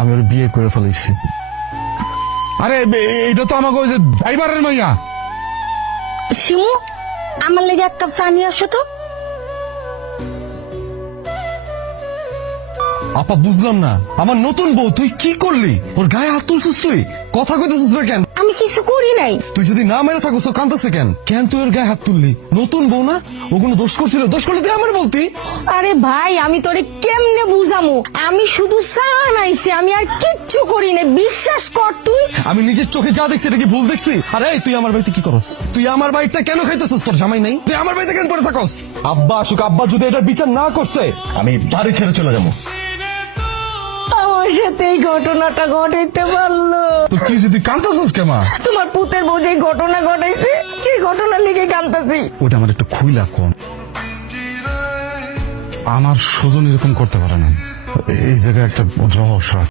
আমি ওর বিয়ে করে ফেলেছি। আরে এটা তো আমাকে ওই যে ড্রাইভারের মাইয়া। শিমু, আমার লেগে এক কাপ চা নিয়ে আসো তো। আপা বুঝলাম না, আমার নতুন বউ তুই কি করলি? ওর গায়ে হাত তুলছিস তুই? কথা কইতেছিস না কেন? আমি কিছু করি নাই। তুই যদি না মেরে থাকো তো কাঁদতেছে কেন? কেন তুই ওর গায়ে হাত তুললি? নতুন বউ না, ও কোনো দোষ করছিল? দোষ করলে তুই আমার বলতি। আরে ভাই, আমি তোরে কেমনে বুঝামু? আমি শুধু চা নাইছি, আমি আর কিচ্ছু করি নাই, বিশ্বাস কর তুই। আমি নিজের চোখে যা দেখছি এটা কি ভুল দেখছি? আরে তুই আমার বাড়িতে কি করস? তুই আমার বাড়িটা কেন খাইতেছিস? তোর জামাই নাই? তুই আমার বাড়িতে কেন পড়ে থাকস? আব্বা আসুক, আব্বা যদি এটার বিচার না করছে আমি বাড়ি ছেড়ে চলে যাবো। আমার সাথে এই ঘটনাটা ঘটাইতে পারলো। তুই যদি কাঁদতেছিস কেমা? তোমার পুতের বউ যে ঘটনা ঘটাইছে, সেই ঘটনা লিখে কাঁদতাছি। ওটা আমার একটু খুইলা কম। আমার স্বজন এরকম করতে পারে না। এই জায়গায় একটা রহস্য আছে।